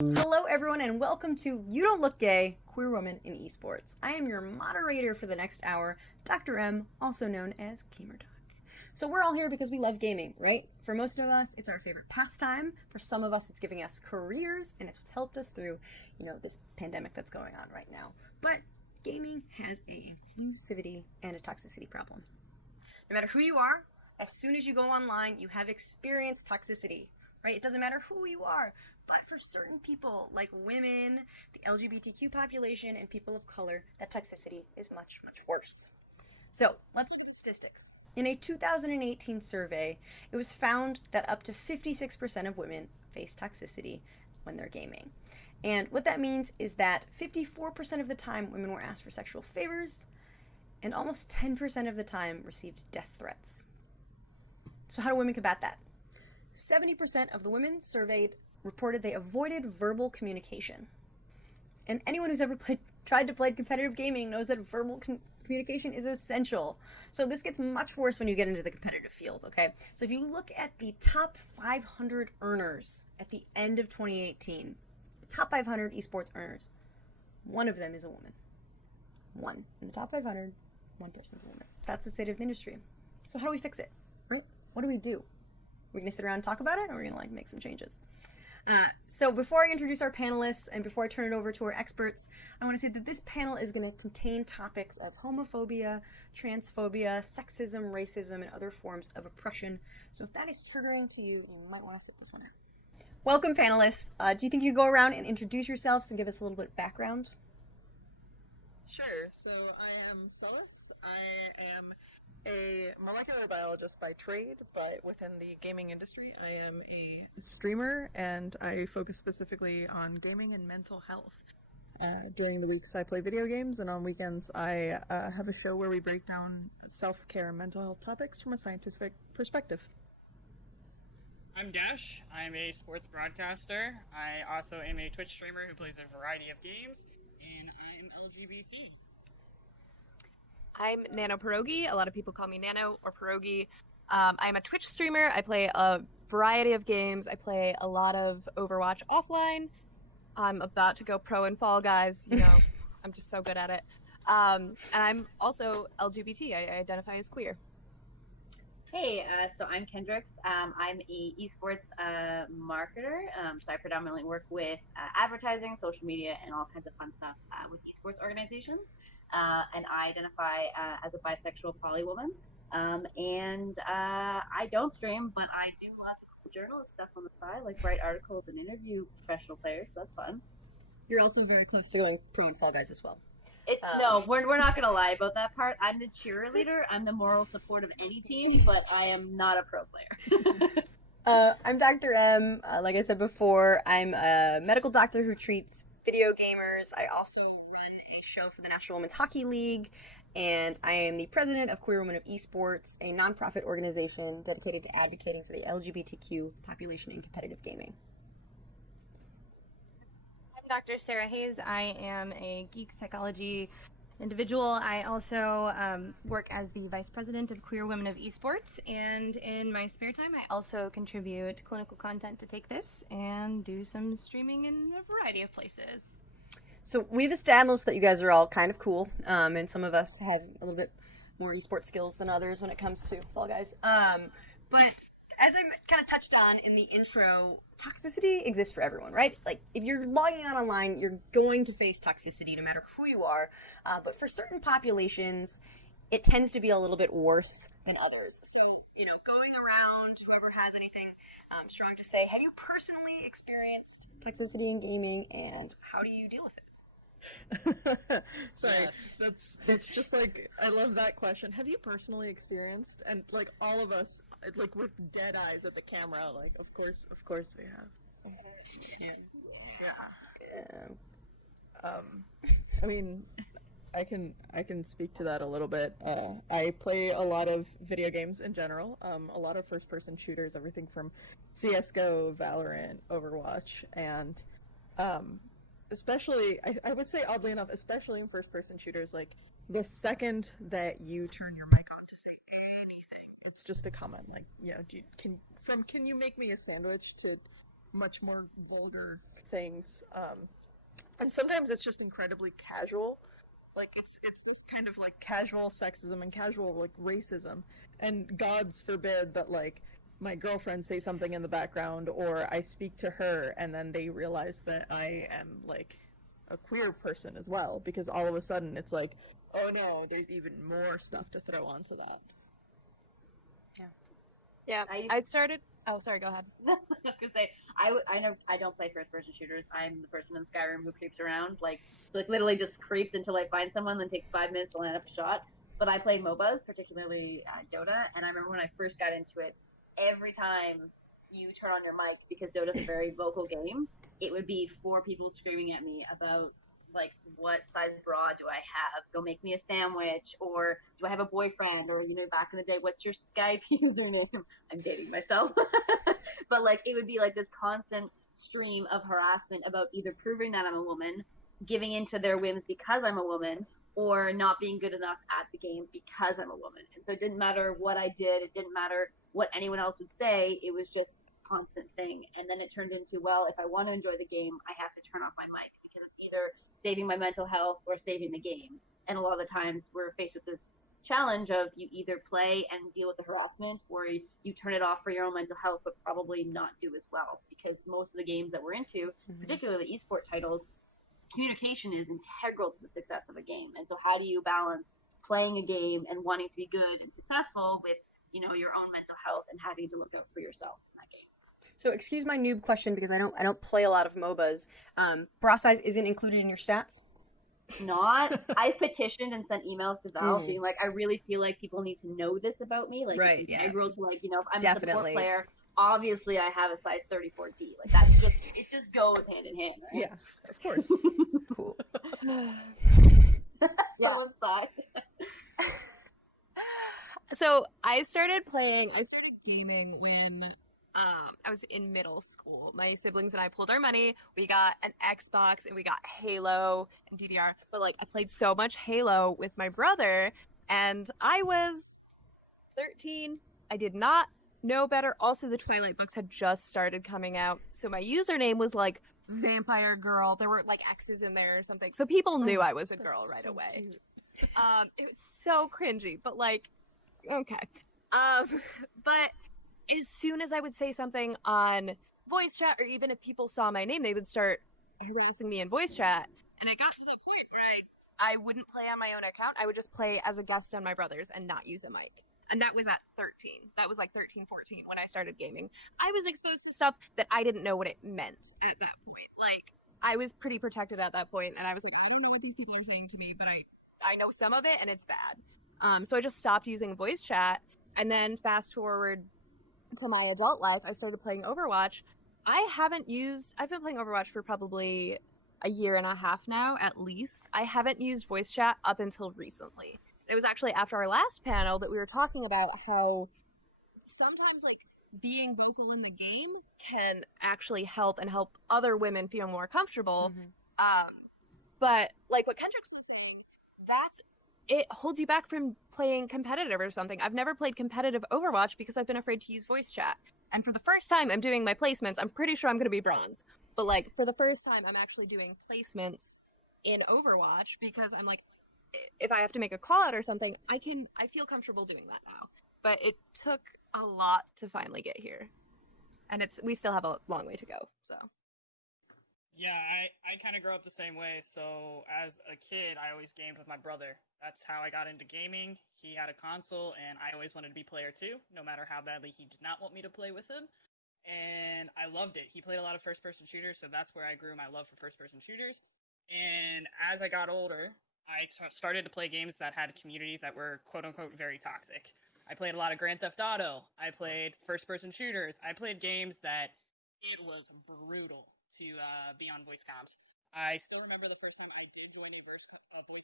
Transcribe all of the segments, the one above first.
Hello everyone and welcome to You Don't Look Gay, Queer Woman in Esports. I am your moderator for the next hour, Dr. M, also known as GamerDoc. So we're all here because we love gaming, right? For most of us, it's our favorite pastime. For some of us, it's giving us careers, and it's what's helped us through, this pandemic that's going on right now. But gaming has a inclusivity and a toxicity problem. No matter who you are, as soon as you go online, you have experienced toxicity, right? It doesn't matter who you are. But for certain people, like women, the LGBTQ population, and people of color, that toxicity is much, much worse. So let's look at statistics. In a 2018 survey, it was found that up to 56% of women face toxicity when they're gaming. And what that means is that 54% of the time women were asked for sexual favors, and almost 10% of the time received death threats. So how do women combat that? 70% of the women surveyed reported they avoided verbal communication. And anyone who's ever tried to play competitive gaming knows that verbal communication is essential. So this gets much worse when you get into the competitive fields, okay? So if you look at the top 500 earners at the end of 2018, the top 500 esports earners, one of them is a woman. One. In the top 500, one person's a woman. That's the state of the industry. So how do we fix it? What do we do? We're going to sit around and talk about it, or we're going to make some changes? So before I introduce our panelists and before I turn it over to our experts, I want to say that this panel is going to contain topics of homophobia, transphobia, sexism, racism, and other forms of oppression. So if that is triggering to you, you might want to sit this one out. Welcome, panelists. Do you think you go around and introduce yourselves and give us a little bit of background? Sure. So I am Celes. I am a molecular biologist by trade, but within the gaming industry, I am a streamer, and I focus specifically on gaming and mental health. During the weeks, I play video games, and on weekends, I have a show where we break down self-care and mental health topics from a scientific perspective. I'm Dash. I'm a sports broadcaster. I also am a Twitch streamer who plays a variety of games, and I am LGBT. I'm NanoPierogi. A lot of people call me Nano or Pierogi. I'm a Twitch streamer. I play a variety of games. I play a lot of Overwatch offline. I'm about to go pro in Fall Guys. I'm just so good at it. And I'm also LGBT. I identify as queer. Hey, so I'm Kendryx. I'm a esports marketer. So I predominantly work with advertising, social media, and all kinds of fun stuff with esports organizations. And I identify as a bisexual poly woman. And I don't stream, but I do lots of cool journalist stuff on the side, like write articles and interview professional players. So that's fun. You're also very close to going pro in Fall Guys as well. No, we're not going to lie about that part. I'm the cheerleader. I'm the moral support of any team, but I am not a pro player. I'm Dr. M. Like I said before, I'm a medical doctor who treats video gamers. I also run a show for the National Women's Hockey League, and I am the president of Queer Women of Esports, a nonprofit organization dedicated to advocating for the LGBTQ population in competitive gaming. I'm Dr. Sarah Hayes. I am a geek psychology individual. I also work as the vice president of Queer Women of Esports, and in my spare time I also contribute clinical content to Take This and do some streaming in a variety of places. So we've established that you guys are all kind of cool, and some of us have a little bit more esports skills than others when it comes to Fall Guys. But as I kind of touched on in the intro, toxicity exists for everyone, right? Like, if you're logging on online, you're going to face toxicity no matter who you are. But for certain populations, it tends to be a little bit worse than others. So, going around, whoever has anything strong to say, have you personally experienced toxicity in gaming, and how do you deal with it? Sorry, Yes. that's just like, I love that question. Have you personally experienced, and like all of us, like with dead eyes at the camera, like of course we have. Yeah. I mean, I can speak to that a little bit. I play a lot of video games in general, a lot of first-person shooters, everything from CS:GO, Valorant, Overwatch, and especially, I would say oddly enough, especially in first-person shooters, like the second that you turn your mic on to say anything, it's just a comment like, can you make me a sandwich to much more vulgar things. And sometimes it's just incredibly casual. Like it's this kind of like casual sexism and casual like racism. And gods forbid that like my girlfriend say something in the background or I speak to her and then they realize that I am like a queer person as well, because all of a sudden it's like, oh no, there's even more stuff to throw onto that. Yeah, I started. Oh, sorry. Go ahead. I was gonna say I don't play first person shooters. I'm the person in Skyrim who creeps around, like literally just creeps until I find someone, then takes 5 minutes to line up a shot. But I play MOBAs, particularly Dota, and I remember when I first got into it, every time you turn on your mic, because Dota's a very vocal game, it would be 4 people screaming at me about like, what size bra do I have? Go make me a sandwich. Or do I have a boyfriend? Or, back in the day, what's your Skype username? I'm dating myself. But like, it would be like this constant stream of harassment about either proving that I'm a woman, giving into their whims because I'm a woman, or not being good enough at the game because I'm a woman. And so it didn't matter what I did. It didn't matter what anyone else would say. It was just a constant thing. And then it turned into, well, if I want to enjoy the game, I have to turn off my mic, because it's either saving my mental health or saving the game. And a lot of the times we're faced with this challenge of you either play and deal with the harassment, or you turn it off for your own mental health, but probably not do as well, because most of the games that we're into, particularly the esport titles, communication is integral to the success of a game. And so how do you balance playing a game and wanting to be good and successful with, your own mental health and having to look out for yourself in that game? So excuse my noob question, because I don't play a lot of MOBAs. Bra size isn't included in your stats? Not. I petitioned and sent emails to Valve being like, I really feel like people need to know this about me. Like, right, it's integral to, like, if I'm definitely a support player, obviously I have a size 34D. Like, that's just, it just goes hand in hand, right? Yeah, of course. Cool. Someone's size. So I started gaming when I was in middle school. My siblings and I pooled our money. We got an Xbox and we got Halo and DDR. But like, I played so much Halo with my brother, and I was 13. I did not know better. Also, the Twilight books had just started coming out, so my username was like Vampire Girl. There were like X's in there or something, so people knew I was a girl right away. It was so cringy, but like, okay. But as soon as I would say something on voice chat, or even if people saw my name, they would start harassing me in voice chat. And it got to the point where I wouldn't play on my own account. I would just play as a guest on my brother's and not use a mic. And that was at 13. That was like 13, 14 when I started gaming. I was exposed to stuff that I didn't know what it meant at that point. Like, I was pretty protected at that point, and I was like, I don't know what these people are saying to me, but I know some of it, and it's bad. So I just stopped using voice chat. And then fast forward to my adult life, I started playing Overwatch. I've been playing Overwatch for probably a year and a half now, at least. I haven't used voice chat up until recently. It was actually after our last panel that we were talking about how sometimes, like, being vocal in the game can actually help other women feel more comfortable. But like what Kendryx was saying, it holds you back from playing competitive or something. I've never played competitive Overwatch because I've been afraid to use voice chat. And for the first time I'm doing my placements, I'm pretty sure I'm going to be bronze. But like, for the first time I'm actually doing placements in Overwatch because I'm like, if I have to make a call out or something, I feel comfortable doing that now. But it took a lot to finally get here. And we still have a long way to go, so. Yeah, I kind of grew up the same way. So as a kid, I always gamed with my brother. That's how I got into gaming. He had a console, and I always wanted to be player 2, no matter how badly he did not want me to play with him. And I loved it. He played a lot of first-person shooters, so that's where I grew my love for first-person shooters. And as I got older, I started to play games that had communities that were quote-unquote very toxic. I played a lot of Grand Theft Auto. I played first-person shooters. I played games that it was brutal to be on voice comms. I still remember the first time I did join a voice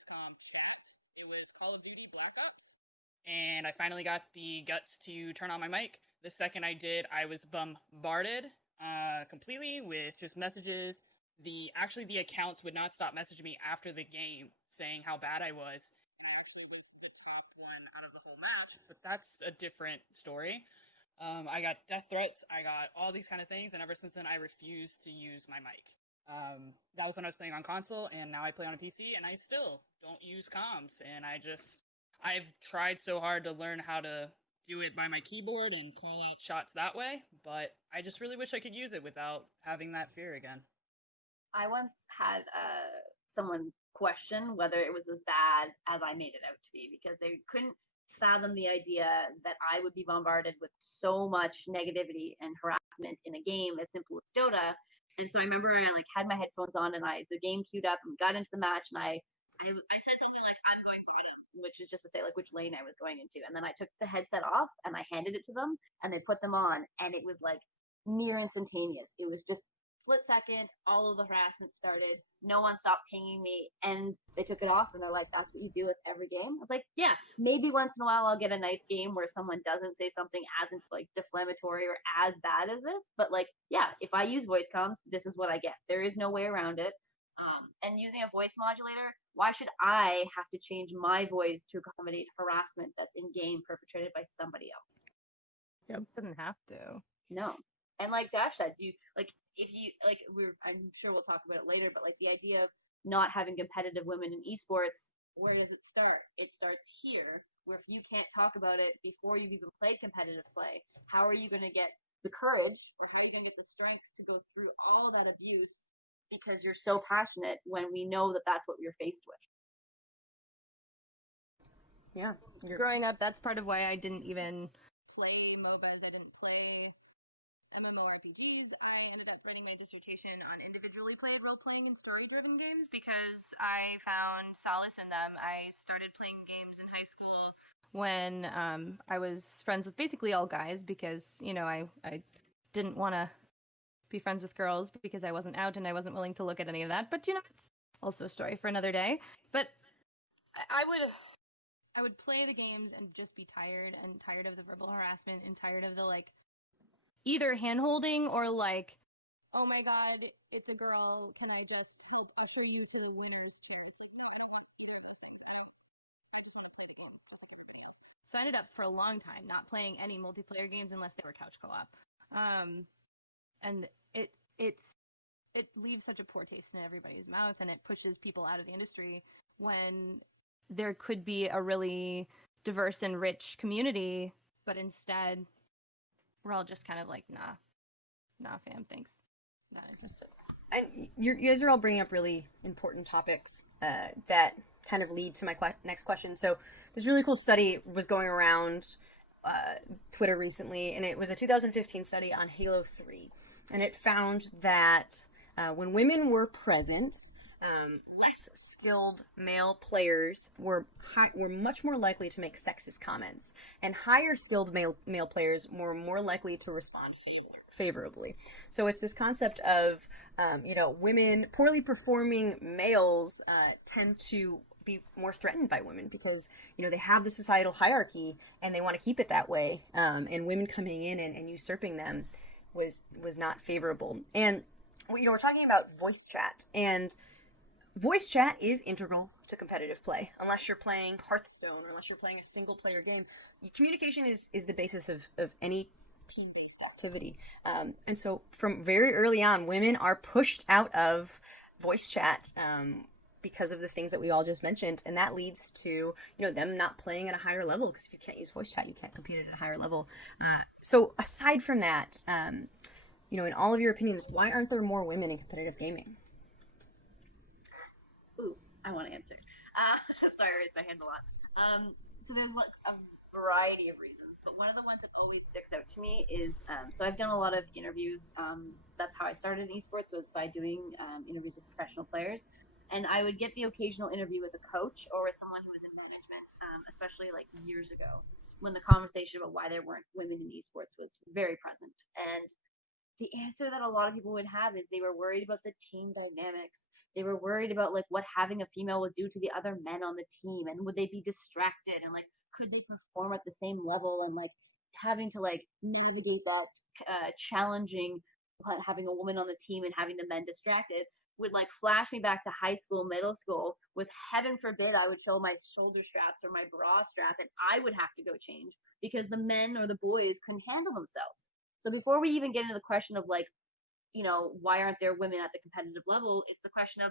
comm stats. It was Call of Duty Black Ops. And I finally got the guts to turn on my mic. The second I did, I was bombarded completely with just messages. The accounts would not stop messaging me after the game saying how bad I was. I actually was the top one out of the whole match, but that's a different story. I got death threats. I got all these kind of things, and ever since then, I refused to use my mic. That was when I was playing on console, and now I play on a PC, and I still don't use comms. And I've tried so hard to learn how to do it by my keyboard and call out shots that way, but I just really wish I could use it without having that fear again. I once had someone question whether it was as bad as I made it out to be, because they couldn't fathom the idea that I would be bombarded with so much negativity and harassment in a game as simple as Dota. And so I remember I had my headphones on and the game queued up and we got into the match, and I said something like, I'm going bottom, which is just to say which lane I was going into. And then I took the headset off and I handed it to them and they put them on, and it was near instantaneous. It was just split second, all of the harassment started. No one stopped pinging me, and they took it off, and they're like, "That's what you do with every game." I was like, "Yeah, maybe once in a while I'll get a nice game where someone doesn't say something as deflammatory or as bad as this." But yeah, if I use voice comms, this is what I get. There is no way around it. And using a voice modulator, why should I have to change my voice to accommodate harassment that's in game perpetrated by somebody else? Yep, shouldn't have to. No. And like Dash said, if you I'm sure we'll talk about it later, but the idea of not having competitive women in esports, where does it start? It starts here, where if you can't talk about it before you've even played competitive play, how are you going to get the courage, or how are you going to get the strength to go through all of that abuse because you're so passionate when we know that that's what we're faced with? Yeah. Growing up, that's part of why I didn't even play MOBAs. I didn't play MMORPGs. I ended up writing my dissertation on individually played role-playing and story-driven games because I found solace in them. I started playing games in high school when I was friends with basically all guys because, I didn't want to be friends with girls because I wasn't out and I wasn't willing to look at any of that. But, it's also a story for another day. But I would play the games and just be tired of the verbal harassment and tired of the either hand-holding or oh my god, it's a girl, can I just help usher you to the winner's chair? No, I don't want either of those things. I just want to play the game just like everybody else. So I ended up for a long time not playing any multiplayer games unless they were couch co-op. And it leaves such a poor taste in everybody's mouth, and it pushes people out of the industry when there could be a really diverse and rich community, but instead we're all just kind of nah, fam, thanks. Not interested. And you guys are all bringing up really important topics that kind of lead to my next question. So this really cool study was going around Twitter recently, and it was a 2015 study on Halo 3. And it found that when women were present, less skilled male players were much more likely to make sexist comments, and higher skilled male players were more likely to respond favorably. So it's this concept of women, poorly performing males tend to be more threatened by women because they have the societal hierarchy and they want to keep it that way, and women coming in and usurping them was not favorable. And we're talking about voice chat, and voice chat is integral to competitive play. Unless you're playing Hearthstone or unless you're playing a single player game, communication is the basis of any team-based activity. And so from very early on, women are pushed out of voice chat because of the things that we all just mentioned, and that leads to them not playing at a higher level, because if you can't use voice chat, you can't compete at a higher level. So aside from that, in all of your opinions, why aren't there more women in competitive gaming? Ooh, I want to answer. Sorry, I raised my hand a lot. So there's a variety of reasons, but one of the ones that always sticks out to me is, so I've done a lot of interviews. That's how I started in esports, was by doing interviews with professional players. And I would get the occasional interview with a coach or with someone who was in management, especially years ago, when the conversation about why there weren't women in esports was very present. And the answer that a lot of people would have is they were worried about the team dynamics. They were worried about what having a female would do to the other men on the team, and would they be distracted, and could they perform at the same level, and having to navigate that challenging having a woman on the team and having the men distracted. would like flash me back to high school, middle school, with heaven forbid I would show my shoulder straps or my bra strap and I would have to go change because the men or the boys couldn't handle themselves. So before we even get into the question of like, why aren't there women at the competitive level? It's the question of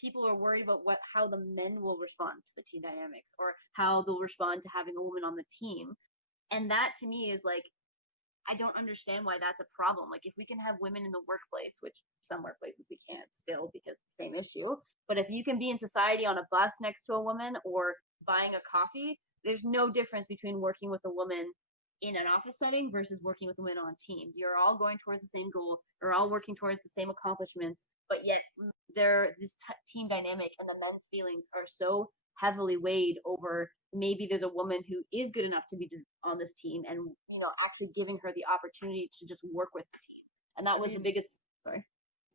people are worried about how the men will respond to the team dynamics or how they'll respond to having a woman on the team. And that to me is like, I don't understand why that's a problem. Like if we can have women in the workplace, which some workplaces we can't still because same issue, but if you can be in society on a bus next to a woman or buying a coffee, there's no difference between working with a woman in an office setting versus working with women on teams. You're all going towards the same goal. You're all working towards the same accomplishments, but yet this team dynamic and the men's feelings are so heavily weighed over maybe there's a woman who is good enough to be on this team and actually giving her the opportunity to just work with the team. And that was the biggest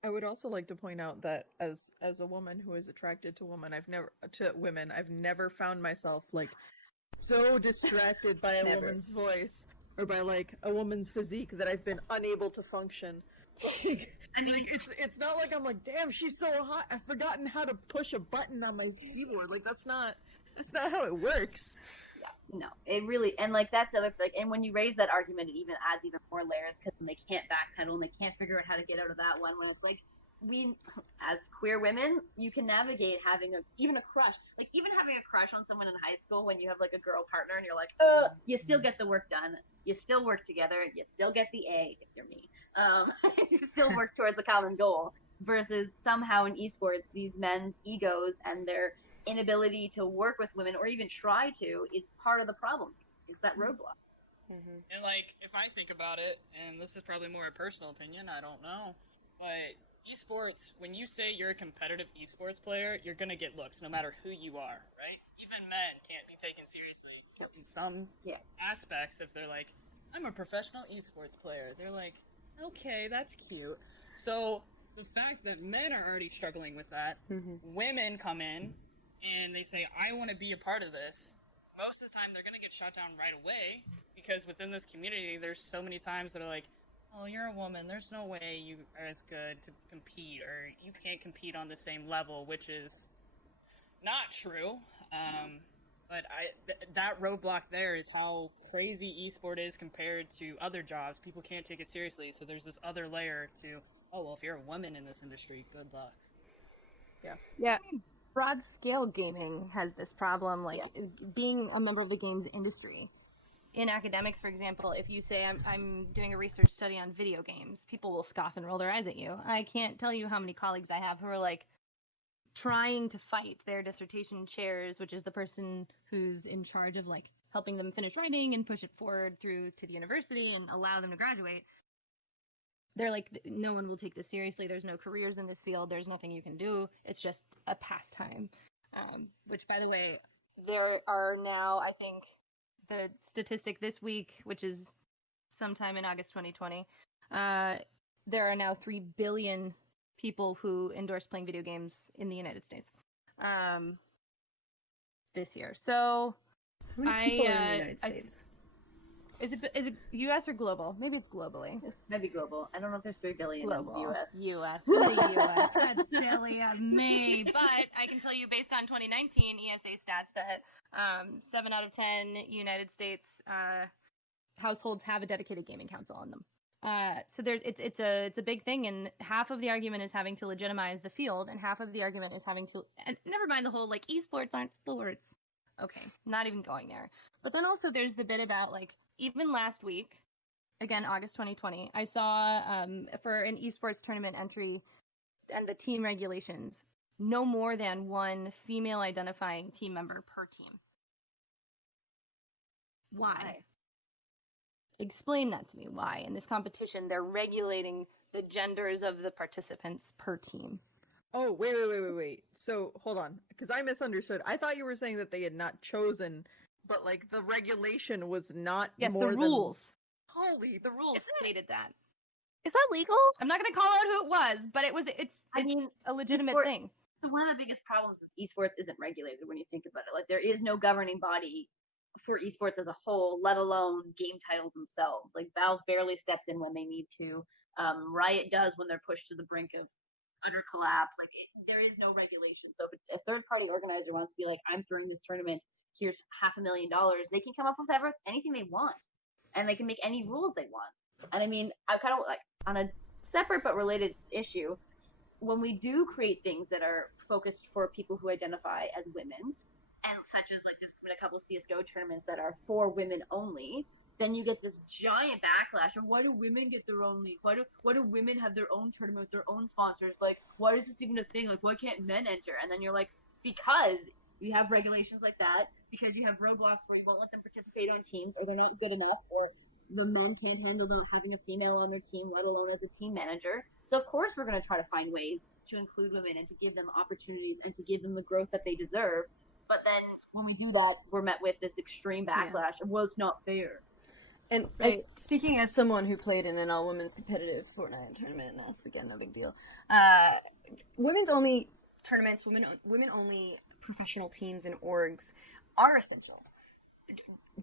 I would also like to point out that as a woman who is attracted to women, I've never found myself like so distracted by a woman's voice or by like a woman's physique that I've been unable to function. Like, it's not like I'm like, damn, she's so hot, I've forgotten how to push a button on my keyboard. Like that's not how it works. Yeah, no, it really, and like that's the other thing. And when you raise that argument, it even adds even more layers because they can't backpedal and they can't figure out how to get out of that one. When it's like we, as queer women, you can navigate having even a crush, like even having a crush on someone in high school when you have like a girl partner and you're like, you still get the work done, you still work together, you still get the A if you're me, you still work towards a common goal. Versus somehow in esports, these men's egos and their inability to work with women or even try to is part of the problem. It's that roadblock. Mm-hmm. And like, if I think about it, and this is probably more a personal opinion, I don't know, but esports, when you say you're a competitive esports player, you're gonna get looks no matter who you are, right? Even men can't be taken seriously in some aspects. If they're like, I'm a professional esports player, they're like, okay, that's cute. So the fact that men are already struggling with that, women come in and they say, I want to be a part of this, most of the time they're going to get shut down right away because within this community, there's so many times that are like, oh, you're a woman, there's no way you are as good to compete, or you can't compete on the same level, which is not true. But that roadblock there is how crazy esport is compared to other jobs. People can't take it seriously, so there's this other layer to, oh, well, if you're a woman in this industry, good luck. Yeah. Broad scale gaming has this problem, like being a member of the games industry. In academics, for example, if you say I'm doing a research study on video games, people will scoff and roll their eyes at you. I can't tell you how many colleagues I have who are like trying to fight their dissertation chairs, which is the person who's in charge of like helping them finish writing and push it forward through to the university and allow them to graduate. They're like, no one will take this seriously. There's no careers in this field. There's nothing you can do. It's just a pastime. Which, by the way, there are now, I think, the statistic this week, which is sometime in August 2020, there are now 3 billion people who endorse playing video games in the United States this year. So, how many people are in the United States? Is it U.S. or global? Maybe it's globally. It's maybe global. I don't know if there's 3 billion global. in the U.S. U.S. The U.S. That's silly of me. But I can tell you, based on 2019 ESA stats, that 7 out of 10 United States households have a dedicated gaming console on them. So it's a big thing, and half of the argument is having to legitimize the field, and half of the argument is having to, and never mind the whole like esports aren't sports. Okay, not even going there. But then also there's the bit about like, even last week, again, August 2020, I saw for an esports tournament entry and the team regulations, no more than 1 female identifying team member per team. Why? Explain that to me. Why? In this competition, they're regulating the genders of the participants per team. Oh, wait. So, hold on, because I misunderstood. I thought you were saying that they had not chosen, but like the regulation was not more the rules. Holy, the rules stated that. Is that legal? I'm not going to call out who it was, but it's a legitimate thing. So one of the biggest problems is esports isn't regulated when you think about it. Like there is no governing body for esports as a whole, let alone game titles themselves. Like Valve barely steps in when they need to. Riot does when they're pushed to the brink of utter collapse. Like there is no regulation. So if a third party organizer wants to be like, I'm throwing this tournament, here's $500,000, they can come up with anything they want, and they can make any rules they want. And I mean, I kind of like on a separate but related issue, when we do create things that are focused for people who identify as women, and such as like there's been a couple CS:GO tournaments that are for women only, then you get this giant backlash of why do women get their own league? Why do women have their own tournament with their own sponsors? Like, why is this even a thing? Like, why can't men enter? And then you're like, because you have regulations like that, because you have roadblocks where you won't let them participate on teams, or they're not good enough, or the men can't handle not having a female on their team, let alone as a team manager. So of course we're going to try to find ways to include women and to give them opportunities and to give them the growth that they deserve. But then when we do that, we're met with this extreme backlash of, well, it's not fair. And speaking as someone who played in an all-women's competitive Fortnite tournament last weekend, no big deal. Women's only tournaments, women only professional teams and orgs are essential.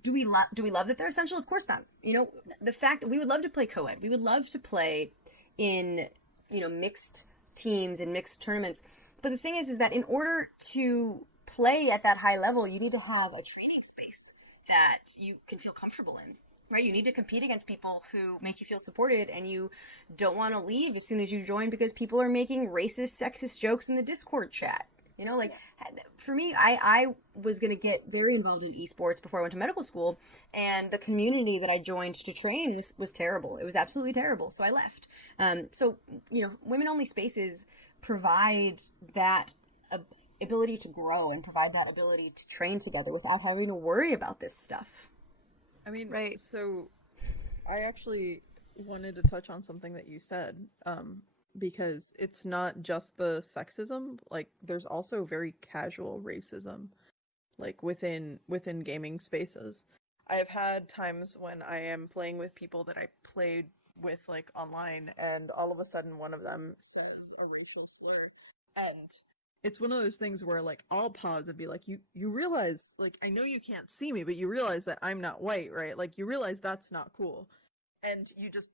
Do we love that they're essential? Of course not. You know, the fact that we would love to play co-ed, we would love to play in, you know, mixed teams and mixed tournaments. But the thing is that in order to play at that high level, you need to have a training space that you can feel comfortable in, right? You need to compete against people who make you feel supported, and you don't want to leave as soon as you join because people are making racist, sexist jokes in the Discord chat. You know, like, for me, I was going to get very involved in esports before I went to medical school, and the community that I joined to train was terrible. It was absolutely terrible, so I left. So, you know, women-only spaces provide that ability to grow and provide that ability to train together without having to worry about this stuff. I mean, Right. So I actually wanted to touch on something that you said, because it's not just the sexism, like there's also very casual racism, like within gaming spaces. I have had times when I am playing with people that I played with like online, and all of a sudden one of them says a racial slur, and it's one of those things where like I'll pause and be like, you realize, like, I know you can't see me, but you realize that I'm not white, right? Like, you realize that's not cool, and you just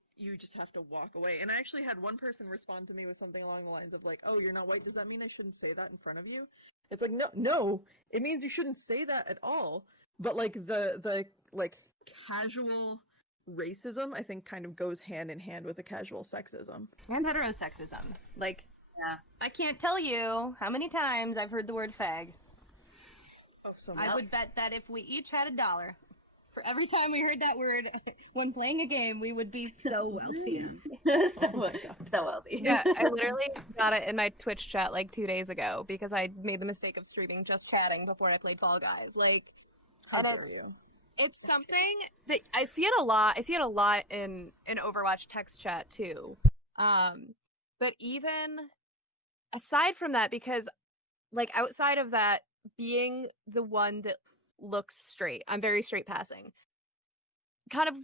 have to walk away. And I actually had one person respond to me with something along the lines of like, oh, you're not white, does that mean I shouldn't say that in front of you? It's like, no, it means you shouldn't say that at all. But like the like casual racism, I think, kind of goes hand in hand with the casual sexism And heterosexism. Like, Yeah. I can't tell you how many times I've heard the word fag. Oh, so much. I would bet that if we each had $1 for every time we heard that word when playing a game, we would be so wealthy. so my God. wealthy. Yeah, I literally got it in my Twitch chat like 2 days ago because I made the mistake of streaming just chatting before I played Fall Guys. Like, How and dare you? it's something that I see it a lot. I see it a lot in Overwatch text chat too. But even aside from that, because like outside of that, being the one that looks straight, I'm very straight passing. Kind of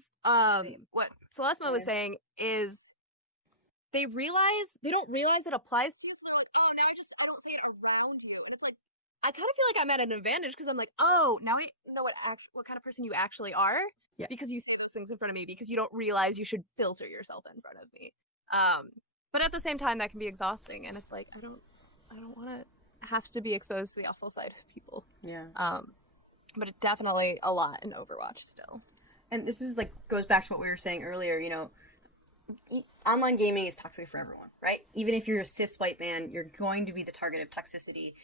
what Celesmeh was saying is they don't realize it applies to this. They're like, oh, now I don't say it around you, and it's like I kind of feel like I'm at an advantage because I'm like, oh, now I know what kind of person you actually are, because you say those things in front of me because you don't realize you should filter yourself in front of me. But at the same time, that can be exhausting, and it's like I don't want to have to be exposed to the awful side of people. Yeah. But it's definitely a lot in Overwatch still. And this is like goes back to what we were saying earlier. You know, online gaming is toxic for everyone, right? Even if you're a cis white man, you're going to be the target of toxicity.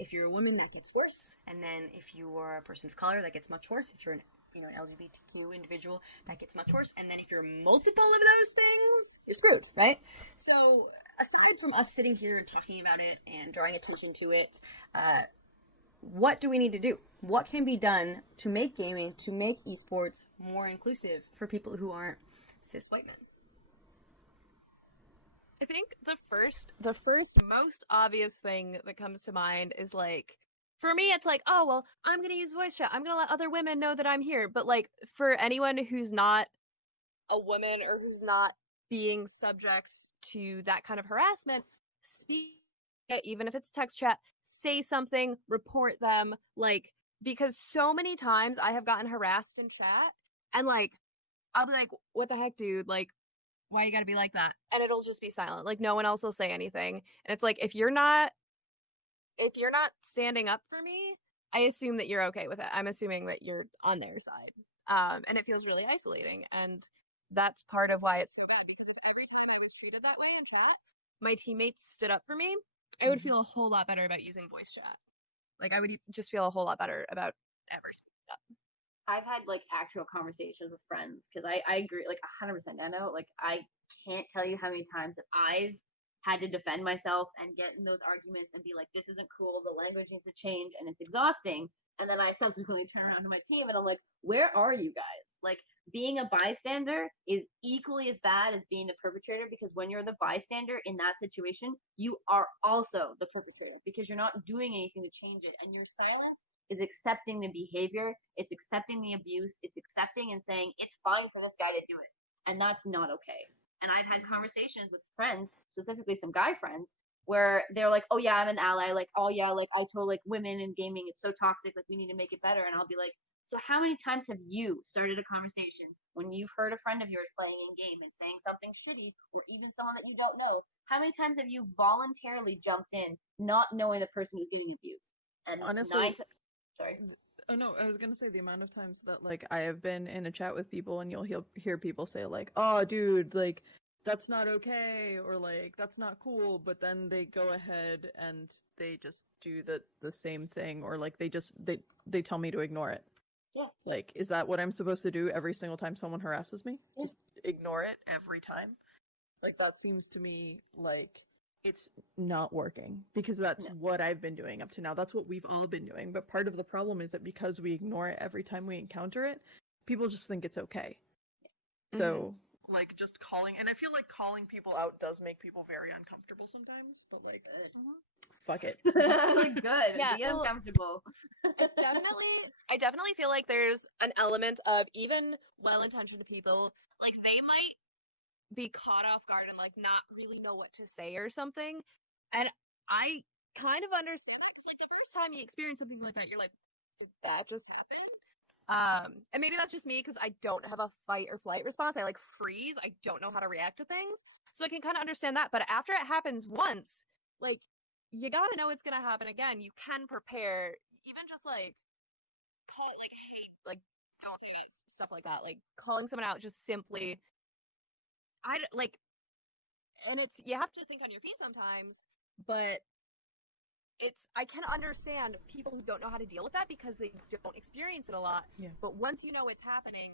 If you're a woman, that gets worse, and then if you are a person of color, that gets much worse. If you're an LGBTQ individual, that gets much worse. And then if you're multiple of those things, you're screwed, right? So aside from us sitting here and talking about it and drawing attention to it, what do we need to do? What can be done to make gaming, to make esports more inclusive for people who aren't cis white men? I think the first most obvious thing that comes to mind is like, for me, it's like, oh, well, I'm going to use voice chat. I'm going to let other women know that I'm here. But like for anyone who's not a woman or who's not being subject to that kind of harassment, speak, even if it's text chat, say something, report them, like, because so many times I have gotten harassed in chat and like, I'll be like, what the heck, dude? Like, why you gotta be like that? And it'll just be silent. Like, no one else will say anything. And it's like, if you're not standing up for me, I assume that you're okay with it. I'm assuming that you're on their side. And it feels really isolating. And that's part of why it's so bad, because if every time I was treated that way in chat, my teammates stood up for me, I would feel a whole lot better about using voice chat. Like, I would just feel a whole lot better about ever speaking up. I've had like actual conversations with friends because I agree like 100%. I know, like, I can't tell you how many times that I've had to defend myself and get in those arguments and be like, this isn't cool, the language needs to change, and it's exhausting. And then I subsequently turn around to my team and I'm like, where are you guys? Like, being a bystander is equally as bad as being the perpetrator, because when you're the bystander in that situation, you are also the perpetrator because you're not doing anything to change it. And your silence is accepting the behavior, it's accepting the abuse, it's accepting and saying it's fine for this guy to do it. And that's not okay. And I've had conversations with friends, specifically some guy friends, where they're like, oh yeah, I'm an ally. Like, oh yeah, like I told like women in gaming, it's so toxic. Like, we need to make it better. And I'll be like, so how many times have you started a conversation when you've heard a friend of yours playing in game and saying something shitty, or even someone that you don't know? How many times have you voluntarily jumped in, not knowing the person who's getting abused? And Honestly, sorry. Oh no, I was gonna say the amount of times that like I have been in a chat with people and you'll hear people say like, "Oh, dude, like that's not okay," or like that's not cool, but then they go ahead and they just do the same thing, or like they tell me to ignore it. Yeah. Like, is that what I'm supposed to do every single time someone harasses me? Yeah. Just ignore it every time? Like, that seems to me like it's not working, because that's what I've been doing up to now. That's what we've all been doing. But part of the problem is that because we ignore it every time we encounter it, people just think it's okay. So, like, just calling, and I feel like calling people out does make people very uncomfortable sometimes, but like, fuck it. Good. Yeah, Be well, uncomfortable. I definitely feel like there's an element of even well-intentioned people, like, they might be caught off guard and like not really know what to say or something. And I kind of understand that, because like the first time you experience something like that, you're like, did that just happen? And maybe that's just me because I don't have a fight or flight response. I like freeze. I don't know how to react to things. So I can kind of understand that. But after it happens once, like, you gotta know it's gonna happen again. You can prepare, even just like call, like, hate, like, don't say this, stuff like that. Like, calling someone out just simply, like, and it's, you have to think on your feet sometimes, but I can understand people who don't know how to deal with that because they don't experience it a lot. Yeah. But once you know it's happening,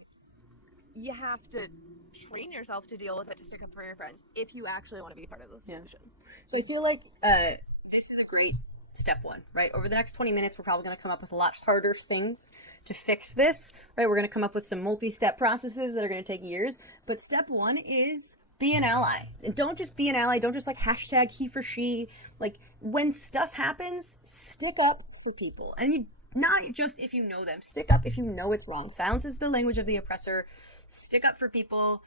you have to train yourself to deal with it, to stick up for your friends, if you actually want to be part of the solution. So I feel like this is a great step one, right? Over the next 20 minutes, we're probably going to come up with a lot harder things to fix this, right? We're going to come up with some multi-step processes that are going to take years. But step one is be an ally. And don't just be an ally. Don't just like hashtag he for she. Like, when stuff happens, stick up for people. And you, not just if you know them, stick up if you know it's wrong. Silence is the language of the oppressor. Stick up for people.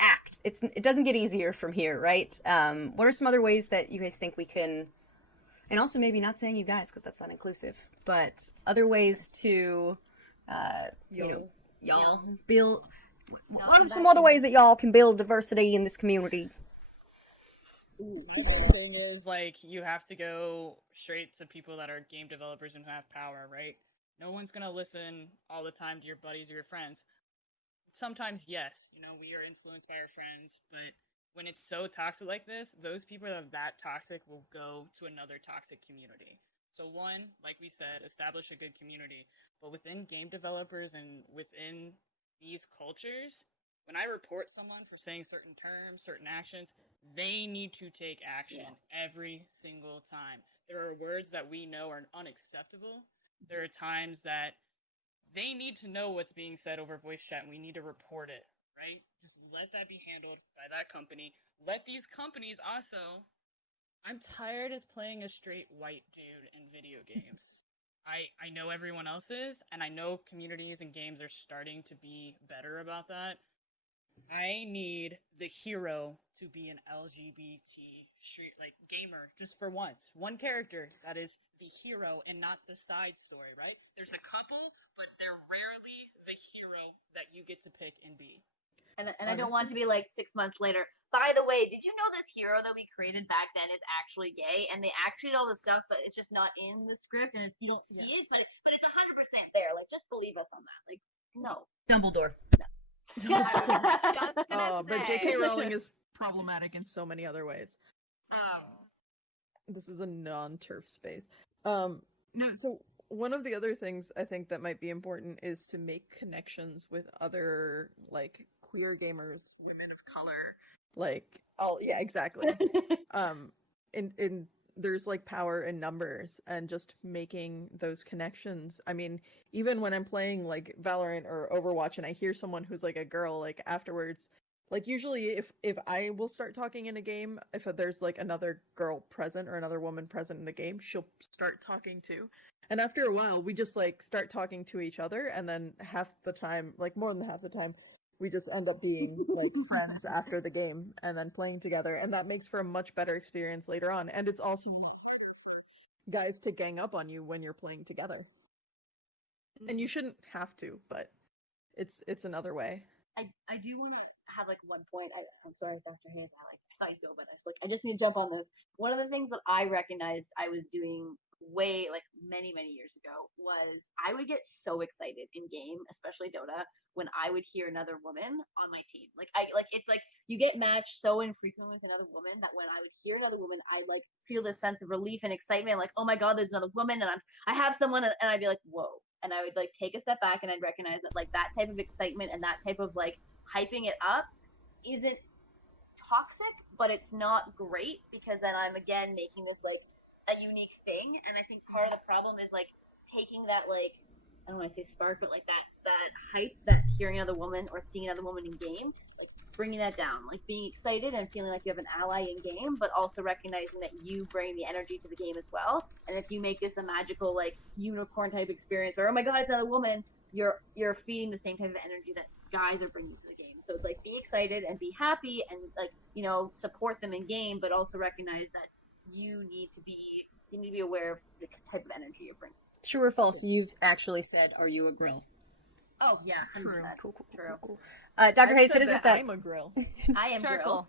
Act. It doesn't get easier from here, right? What are some other ways that you guys think we can, and also maybe not saying you guys because that's not inclusive, but other ways to, y'all build, what are some other ways that y'all can build diversity in this community? The thing is, like, you have to go straight to people that are game developers and who have power, right? No one's gonna listen all the time to your buddies or your friends. Sometimes, yes, we are influenced by our friends, but when it's so toxic like this, those people that are that toxic will go to another toxic community. So one, like we said, establish a good community. But within game developers and within these cultures, when I report someone for saying certain terms, certain actions, they need to take action every single time. There are words that we know are unacceptable. There are times that they need to know what's being said over voice chat, and we need to report it, right? Just let that be handled by that company. Let these companies also... I'm tired of playing a straight white dude in video games. I know everyone else is, and I know communities and games are starting to be better about that. I need the hero to be an LGBT gamer, just for once. One character that is the hero and not the side story, right? There's a couple, but they're rarely the hero that you get to pick and be. And I don't want to be like 6 months later. By the way, did you know this hero that we created back then is actually gay? And they actually did all this stuff, but it's just not in the script, and you don't see it, but it's 100% there. Like, just believe us on that. Like, no. Dumbledore. But J.K. Rowling is problematic in so many other ways. This is a non-turf space. No, so one of the other things I think that might be important is to make connections with other, like, queer gamers, women of color, like, oh yeah, exactly. In there's like power in numbers and just making those connections. I mean, even when I'm playing like Valorant or Overwatch and I hear someone who's like a girl, like afterwards, like usually if I will start talking in a game, if there's like another girl present or another woman present in the game, she'll start talking too. And after a while, we just like start talking to each other, and then half the time, like more than half the time, we just end up being like friends after the game and then playing together, and that makes for a much better experience later on. And it's also guys to gang up on you when you're playing together. And you shouldn't have to, but it's another way. I do want to have like one point. I'm sorry, Dr. Hayes. I saw you go, but I just need to jump on this. One of the things that I recognized I was doing way like many years ago was I would get so excited in game, especially Dota, when I would hear another woman on my team. It's like you get matched so infrequently with another woman that when I would hear another woman, I like feel this sense of relief and excitement, like, oh my god, there's another woman, and I have someone, and I'd be like, whoa. And I would like take a step back, and I'd recognize that like that type of excitement and that type of like hyping it up isn't toxic, but it's not great, because then I'm again making this like a unique thing. And I think part of the problem is like taking that, like, I don't want to say spark, but like that hype that hearing another woman or seeing another woman in game, like bringing that down, like being excited and feeling like you have an ally in game, but also recognizing that you bring the energy to the game as well. And if you make this a magical like unicorn type experience, or oh my god, it's another woman, you're feeding the same type of energy that guys are bringing to the game. So it's like be excited and be happy and like, you know, support them in game, but also recognize that you need to be aware of the type of energy you're bringing. True or false? You've actually said, "Are you a grill?" Oh yeah, 100%. True. Cool. True. Dr. Hayes, hit us with that. I'm a grill. I am grill.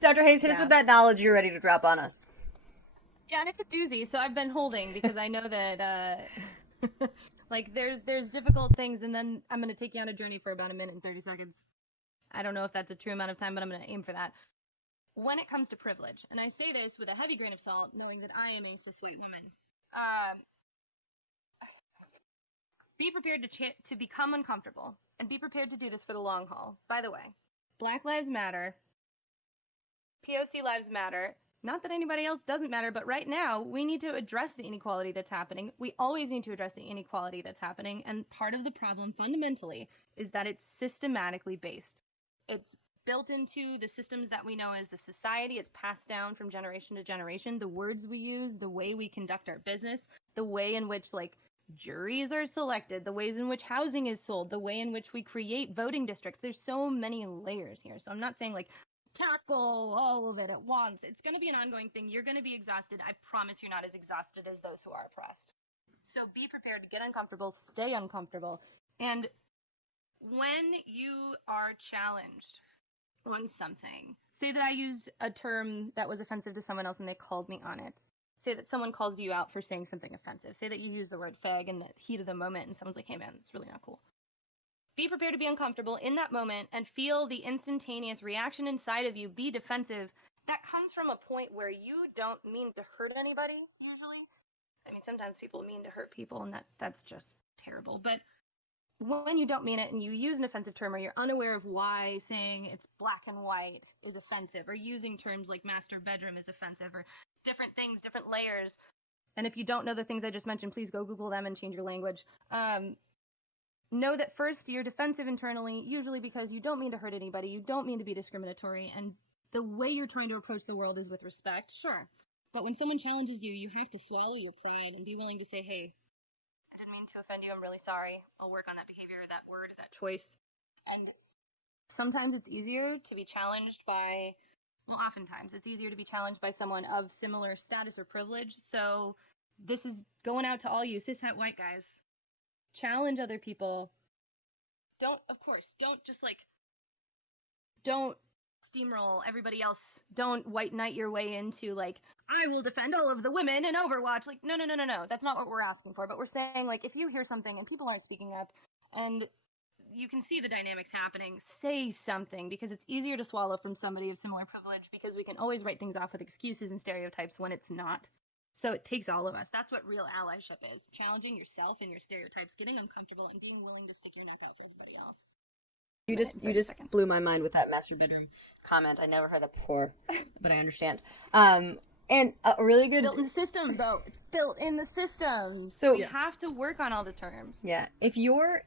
Dr. Hayes, hit us with that knowledge you're ready to drop on us. Yeah, and it's a doozy, so I've been holding because I know that like there's difficult things, and then I'm gonna take you on a journey for about 1 minute and 30 seconds. I don't know if that's a true amount of time, but I'm gonna aim for that. When it comes to privilege, and I say this with a heavy grain of salt, knowing that I am a cis white woman, be prepared to become uncomfortable, and be prepared to do this for the long haul. By the way, Black Lives Matter, POC lives matter. Not that anybody else doesn't matter, but right now we need to address the inequality that's happening. We always need to address the inequality that's happening, and part of the problem fundamentally is that it's systematically based. It's built into the systems that we know as a society. It's passed down from generation to generation. The words we use, the way we conduct our business, the way in which like juries are selected, the ways in which housing is sold, the way in which we create voting districts. There's so many layers here. So I'm not saying like tackle all of it at once. It's going to be an ongoing thing. You're going to be exhausted. I promise you're not as exhausted as those who are oppressed. So be prepared to get uncomfortable, stay uncomfortable. And when you are challenged on something, say that I use a term that was offensive to someone else and they called me on it. Say that someone calls you out for saying something offensive. Say that you use the word fag in the heat of the moment and someone's like, hey man, it's really not cool. Be prepared to be uncomfortable in that moment and feel the instantaneous reaction inside of you, be defensive. That comes from a point where you don't mean to hurt anybody, usually. I mean, sometimes people mean to hurt people, and that's just terrible. But when you don't mean it and you use an offensive term, or you're unaware of why saying it's black and white is offensive, or using terms like master bedroom is offensive, or different things, different layers. And if you don't know the things I just mentioned, please go Google them and change your language. Know that first you're defensive internally, usually because you don't mean to hurt anybody, you don't mean to be discriminatory, and the way you're trying to approach the world is with respect, sure. But when someone challenges you, you have to swallow your pride and be willing to say, hey, I didn't mean to offend you, I'm really sorry. I'll work on that behavior, that word, that choice. And sometimes it's easier to be challenged by, well, oftentimes it's easier to be challenged by someone of similar status or privilege. So this is going out to all you cishet white guys. Challenge other people. Don't just like don't steamroll everybody else. Don't white knight your way into like, I will defend all of the women in Overwatch. Like, no. That's not what we're asking for. But we're saying, like, if you hear something and people aren't speaking up and you can see the dynamics happening, say something, because it's easier to swallow from somebody of similar privilege, because we can always write things off with excuses and stereotypes when it's not. So it takes all of us. That's what real allyship is. Challenging yourself and your stereotypes, getting uncomfortable, and being willing to stick your neck out for everybody else. You just blew my mind with that master bedroom comment. I never heard that before, but I understand. And a really good built in the system, though. It's built in the system. So we have to work on all the terms. Yeah. If you're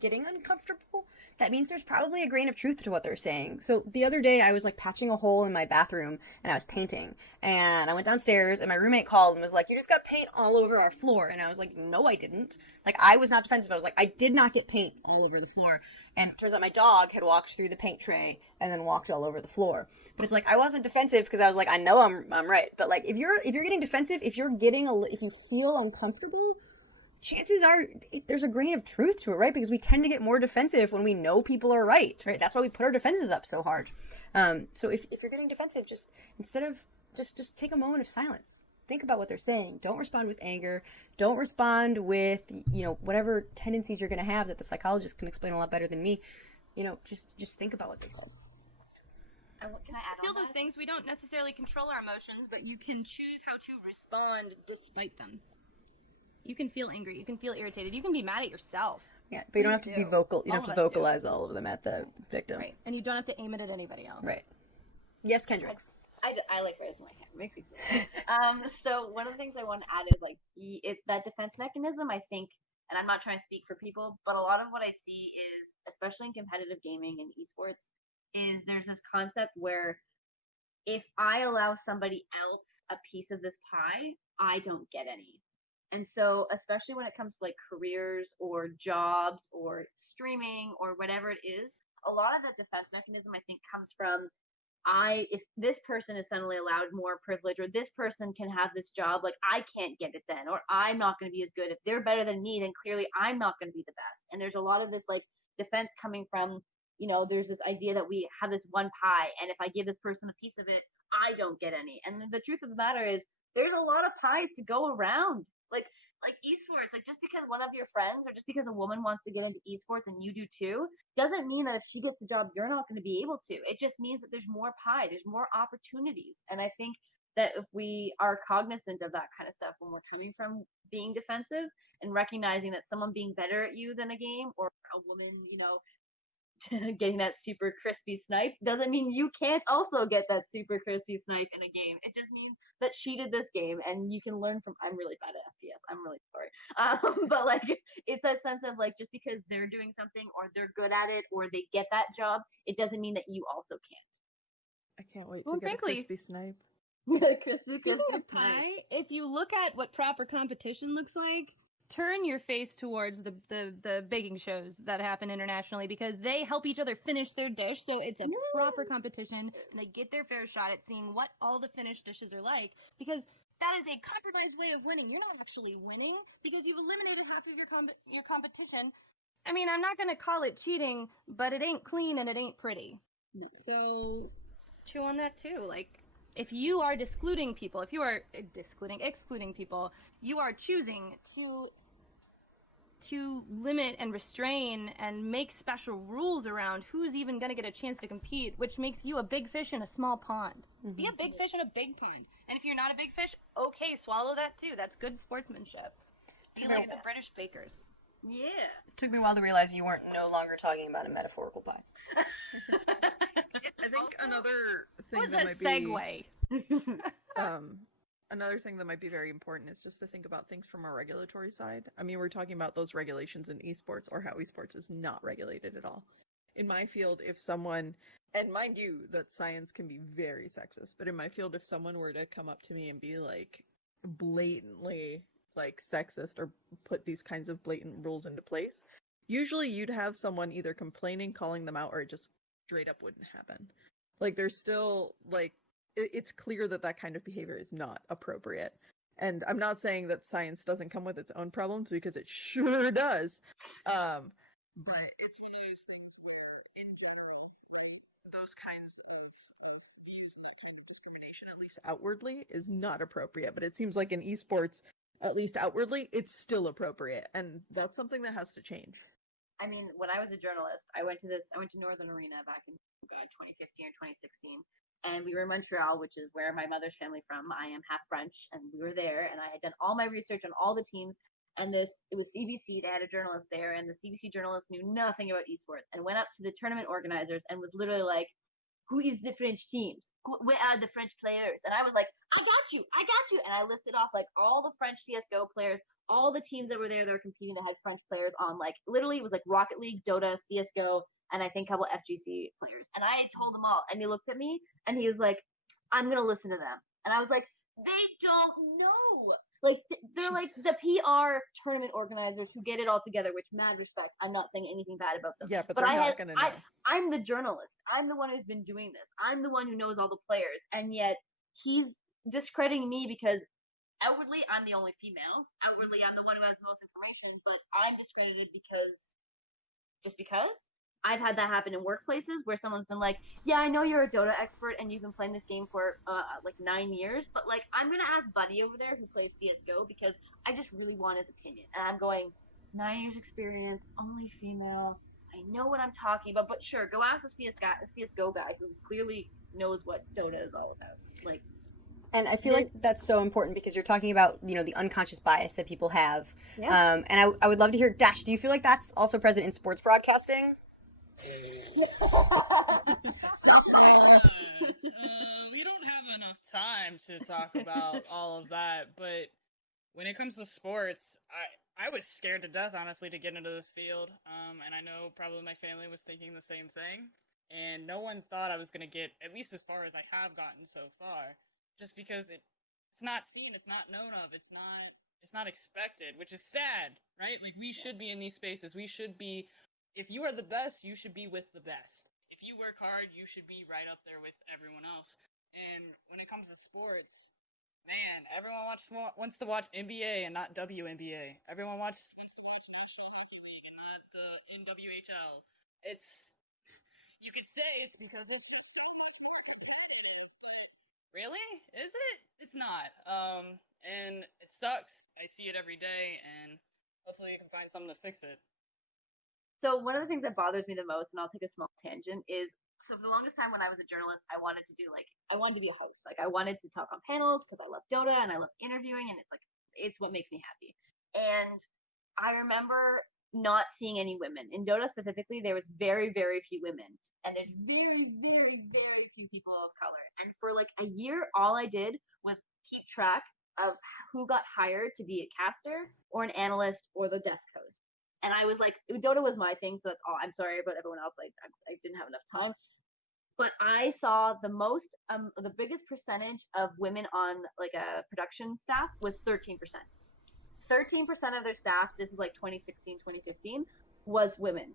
getting uncomfortable, that means there's probably a grain of truth to what they're saying. So the other day I was like patching a hole in my bathroom and I was painting, and I went downstairs and my roommate called and was like, "You just got paint all over our floor." And I was like, "No, I didn't." Like, I was not defensive. I was like, "I did not get paint all over the floor." And it turns out my dog had walked through the paint tray and then walked all over the floor. But it's like, I wasn't defensive because I was like, I know I'm right. But like, if you're getting defensive, if you feel uncomfortable, chances are there's a grain of truth to it, right? Because we tend to get more defensive when we know people are right? That's why we put our defenses up so hard. So if you're getting defensive, just instead of just take a moment of silence. Think about what they're saying. Don't respond with anger. Don't respond with, whatever tendencies you're going to have that the psychologist can explain a lot better than me. Just think about what they said. Can I add feel on those that? things. We don't necessarily control our emotions, but you can choose how to respond despite them. You can feel angry. You can feel irritated. You can be mad at yourself. Yeah, but you don't have to be vocal. You don't have to vocalize all of them at the victim. Right, and you don't have to aim it at anybody else. Right. Yes, Kendryx. I like raising my hand. It makes me feel good. So one of the things I want to add is like it's that defense mechanism. I think, and I'm not trying to speak for people, but a lot of what I see is, especially in competitive gaming and esports, is there's this concept where if I allow somebody else a piece of this pie, I don't get any. And so, especially when it comes to like careers or jobs or streaming or whatever it is, a lot of that defense mechanism I think comes from if this person is suddenly allowed more privilege, or this person can have this job, like I can't get it then, or I'm not going to be as good. If they're better than me, then clearly I'm not going to be the best. And there's a lot of this like defense coming from, there's this idea that we have this one pie, and if I give this person a piece of it, I don't get any. And the truth of the matter is there's a lot of pies to go around. Like esports, like just because one of your friends or just because a woman wants to get into esports and you do too, doesn't mean that if she gets a job, you're not going to be able to. It just means that there's more pie, there's more opportunities. And I think that if we are cognizant of that kind of stuff when we're coming from being defensive and recognizing that someone being better at you than a game, or a woman, getting that super crispy snipe, doesn't mean you can't also get that super crispy snipe in a game. It just means that she did this game, and you can learn from. I'm really bad at FPS. I'm really sorry. But like, it's that sense of like, just because they're doing something or they're good at it or they get that job, it doesn't mean that you also can't. I can't wait to get a crispy snipe. crispy Speaking of pie, if you look at what proper competition looks like, turn your face towards the baking shows that happen internationally, because they help each other finish their dish. So it's a proper competition, and they get their fair shot at seeing what all the finished dishes are like, because that is a compromised way of winning. You're not actually winning because you've eliminated half of your competition. I mean, I'm not going to call it cheating, but it ain't clean and it ain't pretty. So chew on that too. Like, if you are excluding people, if you are excluding people, you are choosing to limit and restrain and make special rules around who's even going to get a chance to compete, which makes you a big fish in a small pond. Mm-hmm. Be a big fish in a big pond. And if you're not a big fish, okay, swallow that too. That's good sportsmanship. Be like the British bakers. Yeah. It took me a while to realize you weren't no longer talking about a metaphorical pie. I think another thing that might segue. Another thing that might be very important is just to think about things from a regulatory side. I mean, we're talking about those regulations in esports, or how esports is not regulated at all. In my field, if someone, and mind you that science can be very sexist, but in my field, if someone were to come up to me and be like blatantly like sexist or put these kinds of blatant rules into place, usually you'd have someone either complaining, calling them out, or it just straight up wouldn't happen. Like, there's still like, it's clear that that kind of behavior is not appropriate. And I'm not saying that science doesn't come with its own problems, because it sure does. But it's one of those things where, in general, like, those kinds of views and that kind of discrimination, at least outwardly, is not appropriate. But it seems like in esports, at least outwardly, it's still appropriate, and that's something that has to change. I mean, when I was a journalist, I went to Northern Arena back in 2015 or 2016, and we were in Montreal, which is where my mother's family from. I am half French, and we were there, and I had done all my research on all the teams. And it was CBC. They had a journalist there, and the CBC journalist knew nothing about esports, and went up to the tournament organizers and was literally like, "Who is the French teams? Where are the French players?" And I was like, I got you. And I listed off like all the French CS:GO players, all the teams that were there that were competing that had French players on. Like literally, it was like Rocket League, Dota, CS:GO, and I think a couple FGC players. And I had told them all, and he looked at me and he was like, "I'm gonna listen to them." And I was like, "They don't know." Like they're like the PR tournament organizers who get it all together, which mad respect. I'm not saying anything bad about them. Yeah, but they're not gonna know. I'm the journalist. I'm the one who's been doing this. I'm the one who knows all the players, and yet he's discrediting me because outwardly I'm the only female. Outwardly I'm the one who has the most information, but I'm discredited because I've had that happen in workplaces where someone's been like, "Yeah, I know you're a Dota expert and you've been playing this game for like 9 years, but like I'm gonna ask Buddy over there who plays CS:GO because I just really want his opinion." And I'm going, 9 years experience, only female. I know what I'm talking about, but sure, go ask a CS:GO guy who clearly knows what Dota is all about. Like, and I feel like that's so important because you're talking about, you know, the unconscious bias that people have. Yeah. And I would love to hear, Dash, do you feel like that's also present in sports broadcasting? We don't have enough time to talk about all of that, but when it comes to sports, I was scared to death, honestly, to get into this field. And I know probably my family was thinking the same thing. And no one thought I was going to get at least as far as I have gotten so far. Just because it's not seen, it's not known of, it's not expected, which is sad, right? Like, we should be in these spaces. We should be, if you are the best, you should be with the best. If you work hard, you should be right up there with everyone else. And when it comes to sports, man, everyone wants to watch NBA and not WNBA. Everyone wants to watch National Hockey League and not the NWHL. You could say it's because it's so much more competitive. Really? Is it? It's not. And it sucks. I see it every day, and hopefully you can find something to fix it. So one of the things that bothers me the most, and I'll take a small tangent, is so for the longest time when I was a journalist, I wanted to be a host. Like I wanted to talk on panels because I love Dota and I love interviewing, and it's what makes me happy. And I remember not seeing any women in Dota specifically. There was very, very few women, and there's very, very, very few people of color. And for like a year, all I did was keep track of who got hired to be a caster or an analyst or the desk host. And I was like, Dota was my thing, so that's all. I'm sorry about everyone else. I didn't have enough time. But I saw the biggest percentage of women on like a production staff was 13%. 13% of their staff, this is like 2016, 2015, was women.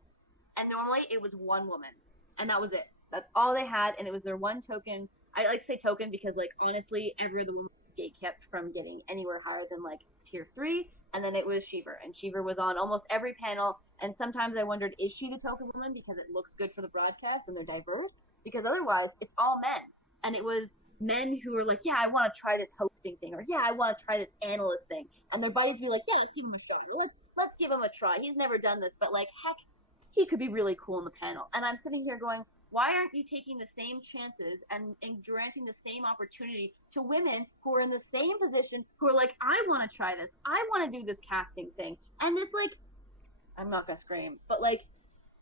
And normally it was one woman. And that was it. That's all they had. And it was their one token. I like to say token because like honestly, every other woman was gatekept from getting anywhere higher than like tier 3. And then it was Sheever. And Sheever was on almost every panel. And sometimes I wondered, is she the token woman because it looks good for the broadcast and they're diverse? Because otherwise, it's all men. And it was men who were like, yeah, I want to try this hosting thing. Or, yeah, I want to try this analyst thing. And their buddies would be like, yeah, let's give him a try. Let's give him a try. He's never done this. But, like, heck, he could be really cool in the panel. And I'm sitting here going, why aren't you taking the same chances and granting the same opportunity to women who are in the same position who are like, I want to try this. I want to do this casting thing. And it's like, I'm not going to scream, but like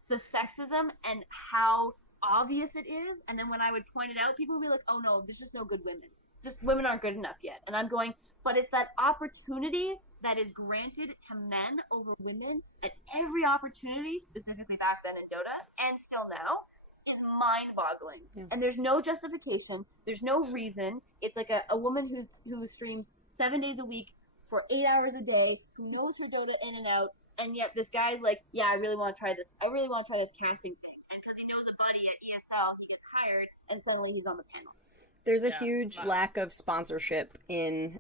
the sexism and how obvious it is. And then when I would point it out, people would be like, oh no, there's just no good women. Just women aren't good enough yet. And I'm going, but it's that opportunity that is granted to men over women at every opportunity, specifically back then in Dota and still now, is mind-boggling. Yeah. And there's no justification. There's no reason. It's like a woman who streams 7 days a week for 8 hours a day, who knows her Dota in and out, and yet this guy's like, yeah, I really want to try this. I really want to try this casting thing. And because he knows a buddy at ESL, he gets hired, and suddenly he's on the panel. There's a huge lack of sponsorship in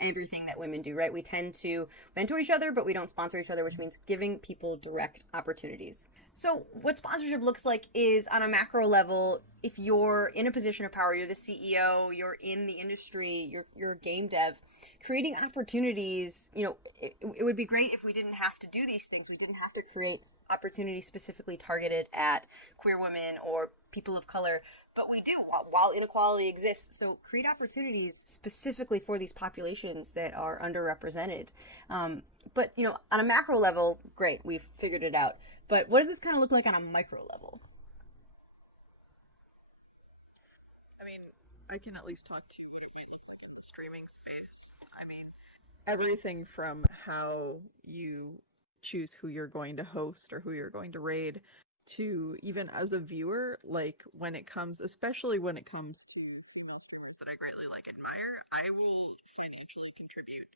everything that women do, right? We tend to mentor each other, but we don't sponsor each other, which means giving people direct opportunities. So what sponsorship looks like is on a macro level, if you're in a position of power, you're the CEO, you're in the industry, you're a game dev, creating opportunities, it would be great if we didn't have to do these things. We didn't have to create opportunities specifically targeted at queer women or people of color, but we do while inequality exists. So create opportunities specifically for these populations that are underrepresented. But on a macro level, great, we've figured it out. But what does this kind of look like on a micro level? I mean, I can at least talk to what it might look like in the streaming space. I mean, everything from how you choose who you're going to host or who you're going to raid to even as a viewer, like especially when it comes to female streamers that I greatly admire, I will financially contribute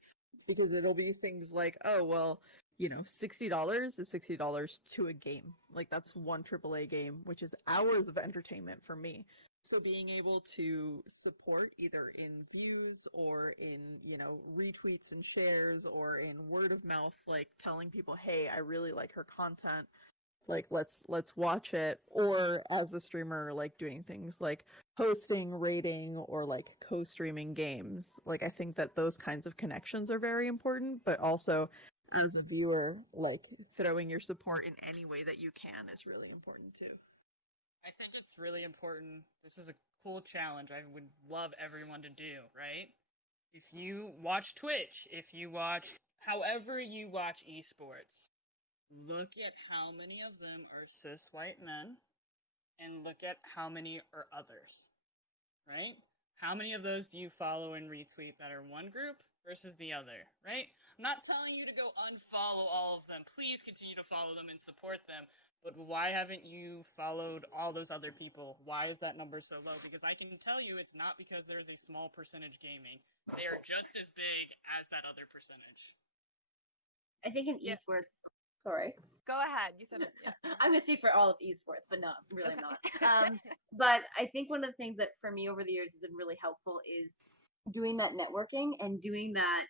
because it'll be things like, oh, well, $60 is $60 to a game. Like that's one AAA game, which is hours of entertainment for me. So being able to support either in views or in, retweets and shares or in word of mouth, like telling people, hey, I really like her content. Like, let's watch it. Or as a streamer, like doing things like hosting, rating, or like co-streaming games. Like, I think that those kinds of connections are very important, but also as a viewer, like throwing your support in any way that you can is really important too. I think it's really important. This is a cool challenge I would love everyone to do, right? If you watch Twitch, if you watch however you watch esports, look at how many of them are cis white men and look at how many are others, right? How many of those do you follow and retweet that are one group versus the other, right? I'm not telling you to go unfollow all of them. Please continue to follow them and support them. But why haven't you followed all those other people? Why is that number so low? Because I can tell you it's not because there's a small percentage gaming. They are just as big as that other percentage. I think in esports, sorry. Go ahead. You said it. Yeah. I'm going to speak for all of esports, but no, really Okay. not. But I think one of the things that for me over the years has been really helpful is doing that networking and doing that,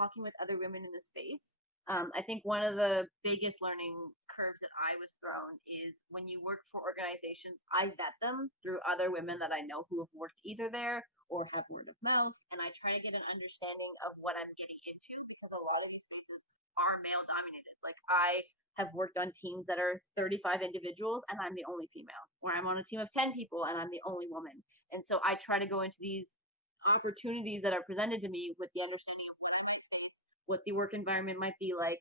talking with other women in the space. I think one of the biggest learning curves that I was thrown is when you work for organizations, I vet them through other women that I know who have worked either there or have word of mouth, and I try to get an understanding of what I'm getting into because a lot of these spaces are male dominated. Like I have worked on teams that are 35 individuals and I'm the only female, or I'm on a team of 10 people and I'm the only woman. And so I try to go into these opportunities that are presented to me with the understanding of what the work environment might be like.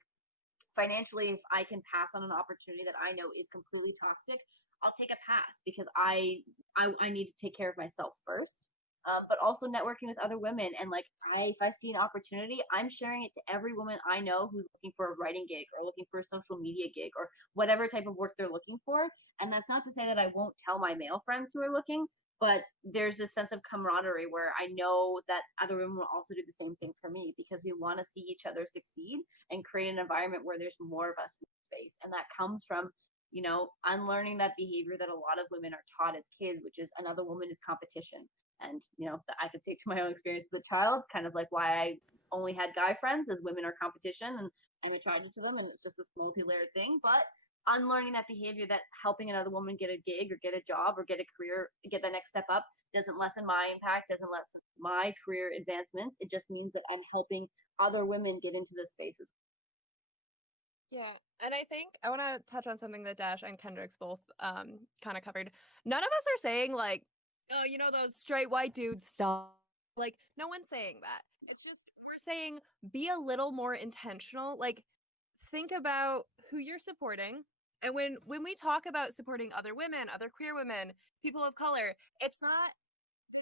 Financially, if I can pass on an opportunity that I know is completely toxic, I'll take a pass because I need to take care of myself first. But also networking with other women, and if I see an opportunity, I'm sharing it to every woman I know who's looking for a writing gig or looking for a social media gig or whatever type of work they're looking for. And that's not to say that I won't tell my male friends who are looking, but there's this sense of camaraderie where I know that other women will also do the same thing for me because we want to see each other succeed and create an environment where there's more of us in space. And that comes from, unlearning that behavior that a lot of women are taught as kids, which is another woman is competition. And, I could take to my own experience as a child, kind of like why I only had guy friends as women are competition and attracted to them. And it's just this multi-layered thing. But unlearning that behavior that helping another woman get a gig or get a job or get a career, get that next step up doesn't lessen my impact, doesn't lessen my career advancements. It just means that I'm helping other women get into this space as well. Yeah, and I think I want to touch on something that Dash and Kendryx both kind of covered. None of us are saying oh, those straight white dudes stop. Like, no one's saying that. It's just we're saying be a little more intentional. Like, think about who you're supporting. And when we talk about supporting other women, other queer women, people of color, it's not that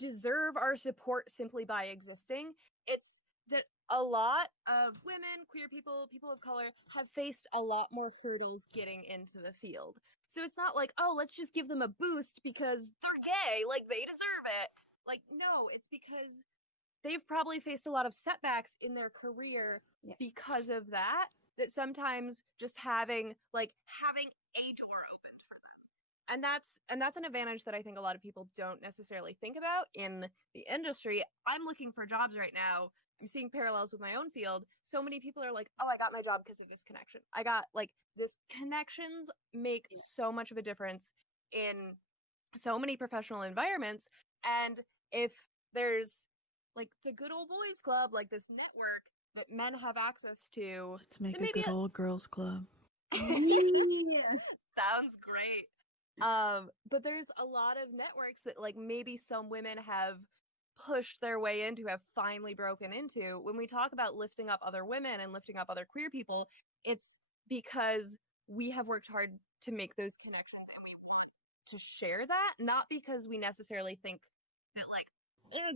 they deserve our support simply by existing. It's that a lot of women, queer people, people of color have faced a lot more hurdles getting into the field. So it's not like, oh, let's just give them a boost because they're gay, like they deserve it. Like, no, it's because they've probably faced a lot of setbacks in their career because of that sometimes just having a door opened for them. and that's an advantage that I think a lot of people don't necessarily think about in the industry. I'm looking for jobs right now. I'm seeing parallels with my own field. So many people are like, "Oh, I got my job because of this connection." I got like this connections make so much of a difference in so many professional environments. And if there's like the good old boys club, like this network that men have access to, Let's make then a maybe good old girls club. sounds great. But there's a lot of networks that like maybe some women have pushed their way into, have finally broken into. When we talk about lifting up other women and lifting up other queer people, it's because we have worked hard to make those connections and we want to share that, not because we necessarily think that like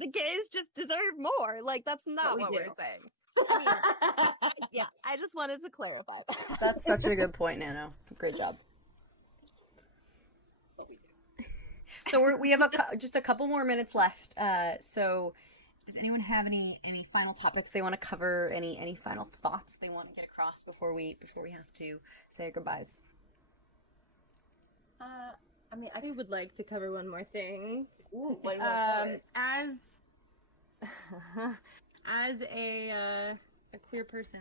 the gays just deserve more. Like that's not what we're saying. I mean, yeah, I just wanted to clarify that. That's such a good point, Nano. Great job. So we have just a couple more minutes left. So does anyone have any final topics they want to cover? Any final thoughts they want to get across before we have to say our goodbyes? I mean, I would like to cover one more thing. Ooh, what do you want to As a queer person,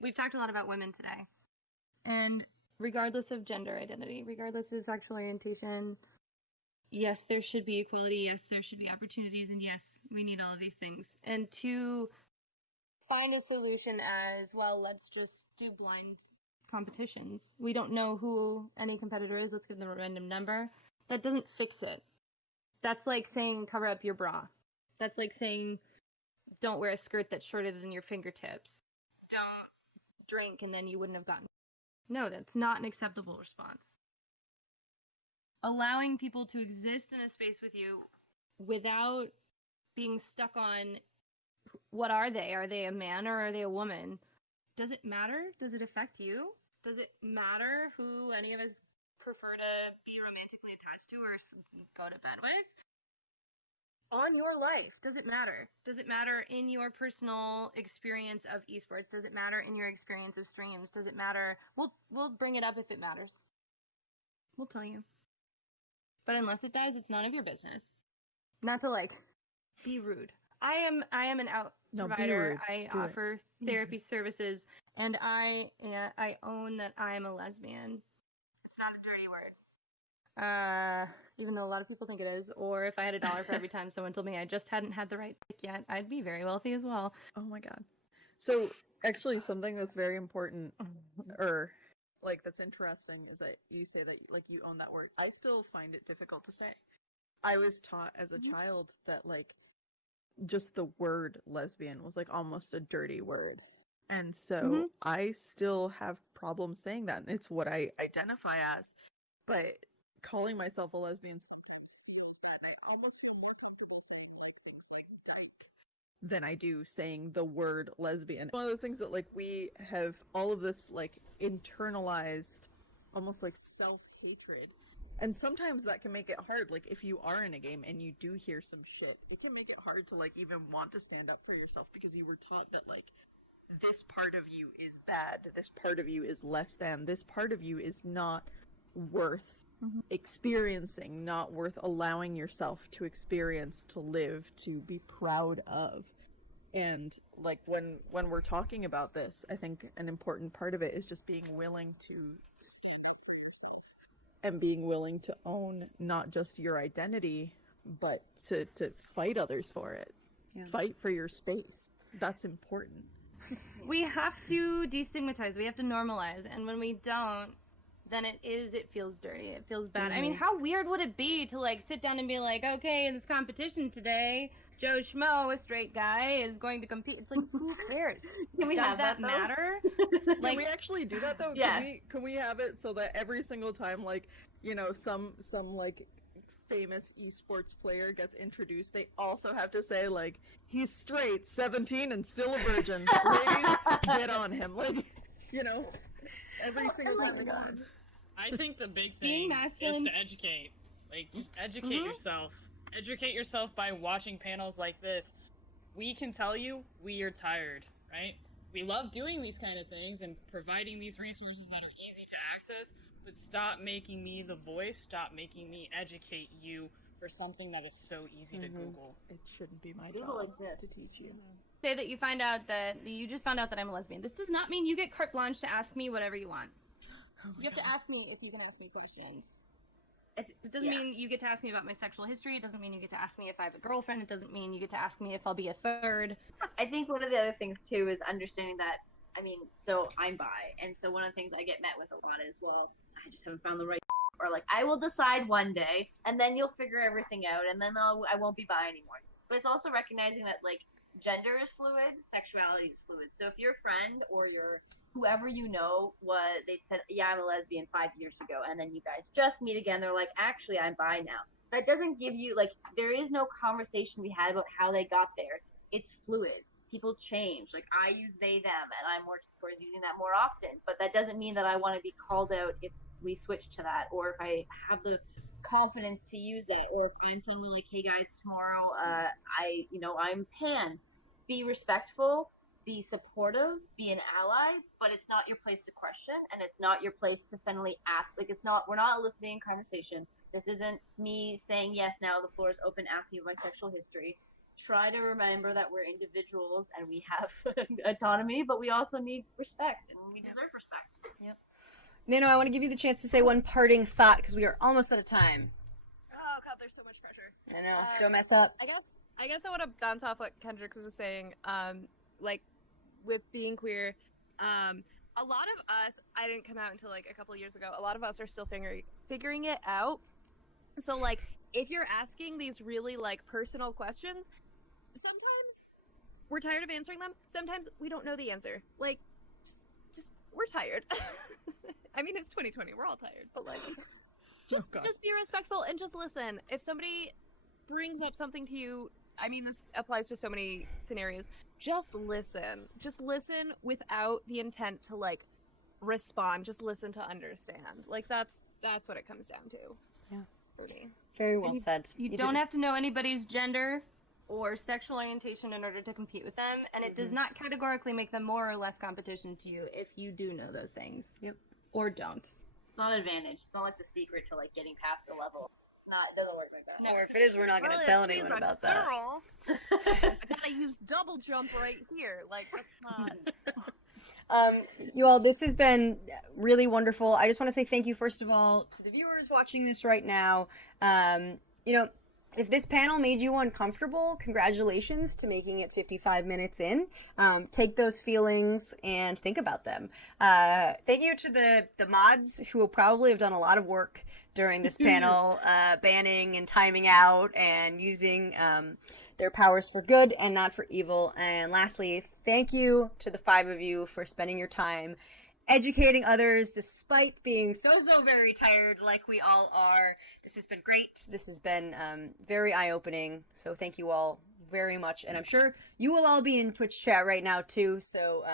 we've talked a lot about women today, and regardless of gender identity, regardless of sexual orientation, yes, there should be equality, yes, there should be opportunities, and yes, we need all of these things. And to find a solution as, well, let's just do blind competitions. We don't know who any competitor is, let's give them a random number. That doesn't fix it. That's like saying cover up your bra. That's like saying don't wear a skirt that's shorter than your fingertips. Don't drink and then you wouldn't have gotten. No, that's not an acceptable response. Allowing people to exist in a space with you without being stuck on what are they? Are they a man or are they a woman? Does it matter? Does it affect you? Does it matter who any of us prefer to be romantically attached to or go to bed with? On your life, does it matter? Does it matter in your personal experience of esports? Does it matter in your experience of streams? Does it matter? We'll bring it up if it matters. We'll tell you. But unless it does, it's none of your business. Not to like be rude. I am an out provider. I offer therapy services, and I own that I am a lesbian. It's not a dirty word. Even though a lot of people think it is, or if I had $1 for every time someone told me I just hadn't had the right pick yet, I'd be very wealthy as well. Oh my god. So, actually, something that's very important, or, like, that's interesting, is that you say that, like, you own that word. I still find it difficult to say. I was taught as a child that, like, just the word lesbian was, like, almost a dirty word. And so, I still have problems saying that, and it's what I identify as. But calling myself a lesbian sometimes feels bad. I almost feel more comfortable saying like things like dyke than I do saying the word lesbian. One of those things that like we have all of this like internalized, almost like self-hatred. And sometimes that can make it hard. Like if you are in a game and you do hear some shit, it can make it hard to like even want to stand up for yourself because you were taught that like this part of you is bad, this part of you is less than, this part of you is not worth experiencing, not worth allowing yourself to experience, to live, to be proud of. And like when we're talking about this, I think an important part of it is just being willing to stand and being willing to own not just your identity, but to fight others for it. Yeah. Fight for your space. That's important. We have to destigmatize, we have to normalize, and when we don't, then it feels dirty, it feels bad. I mean, how weird would it be to like sit down and be like, okay, in this competition today, Joe Schmo, a straight guy, is going to compete. It's like, who cares? Can we have that matter? Like, can we actually do that though? Yeah. Can we have it so that every single time, like, you know, some like famous esports player gets introduced, they also have to say like, he's straight, 17 and still a virgin. Ladies, get on him. Like, you know, every single time they go on. I think the big thing is to educate. Like, just educate yourself. Educate yourself by watching panels like this. We can tell you we are tired, right? We love doing these kind of things and providing these resources that are easy to access, But stop making me the voice. Stop making me educate you for something that is so easy to Google. It shouldn't be my Google job exists. to teach you. Say that you just found out that I'm a lesbian. This does not mean you get carte blanche to ask me whatever you want. You have to ask me if you can ask me questions. It doesn't mean you get to ask me about my sexual history. It doesn't mean you get to ask me if I have a girlfriend. It doesn't mean you get to ask me if I'll be a third. I think one of the other things too is understanding that, I mean, so I'm bi, and so one of the things I get met with a lot is, well, I just haven't found the right, or like, I will decide one day, and then you'll figure everything out, and then I won't be bi anymore. But it's also recognizing that, like, gender is fluid, sexuality is fluid. So if your friend or your whoever you know they said, yeah, I'm a lesbian 5 years ago, and then you guys just meet again, they're like, actually, I'm bi now. That doesn't give you, like, there is no conversation we had about how they got there. It's fluid. People change. Like, I use they, them, and I'm working towards using that more often. But that doesn't mean that I want to be called out if we switch to that, or if I have the confidence to use that, or if I'm someone like, hey guys, tomorrow, I'm pan. Be respectful, be supportive, be an ally, but it's not your place to question, and it's not your place to suddenly ask. Like, we're not eliciting conversation. This isn't me saying, yes, now the floor is open, asking you my sexual history. Try to remember that we're individuals and we have autonomy, but we also need respect, and we deserve respect. Yep. Nano, I want to give you the chance to say one parting thought, because we are almost out of time. Oh god, there's so much pressure. I know. Don't mess up. I guess I want to bounce off what Kendryx was saying. Like with being queer, a lot of us, I didn't come out until like a couple years ago. A lot of us are still figuring it out. So like, if you're asking these really like personal questions, sometimes we're tired of answering them. Sometimes we don't know the answer. Like, just we're tired. I mean, it's 2020. We're all tired, but like, just be respectful and just listen. If somebody brings up something to you, I mean, this applies to so many scenarios. Just listen. Just listen without the intent to like respond. Just listen to understand. Like that's what it comes down to. Yeah. For me. Very well said. You don't have to know anybody's gender or sexual orientation in order to compete with them, and it does not categorically make them more or less competition to you if you do know those things. Yep. Or don't. It's not an advantage. It's not like the secret to like getting past the level. It doesn't work like that. Or if it is, we're not going to tell anyone about that. I gotta use double jump right here. Like, that's not... You all, this has been really wonderful. I just want to say thank you, first of all, to the viewers watching this right now. If this panel made you uncomfortable, congratulations to making it 55 minutes in. Take those feelings and think about them. Thank you to the mods who will probably have done a lot of work during this panel, banning and timing out and using their powers for good and not for evil. And lastly, thank you to the 5 of you for spending your time educating others despite being so very tired like we all are. This has been great. This has been very eye-opening. So thank you all very much. And I'm sure you will all be in Twitch chat right now too. So,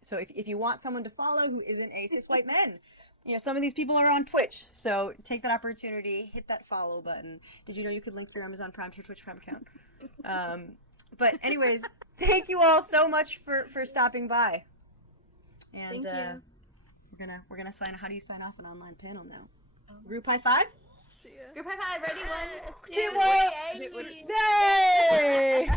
so if you want someone to follow who isn't a cis white man, some of these people are on Twitch, so take that opportunity, hit that follow button. Did you know you could link your Amazon Prime to your Twitch Prime account? But anyways, thank you all so much for stopping by. And we're gonna sign. How do you sign off an online panel now? Group high five. Group high five. Ready? 1, 2, 2, 1. 3. Yay!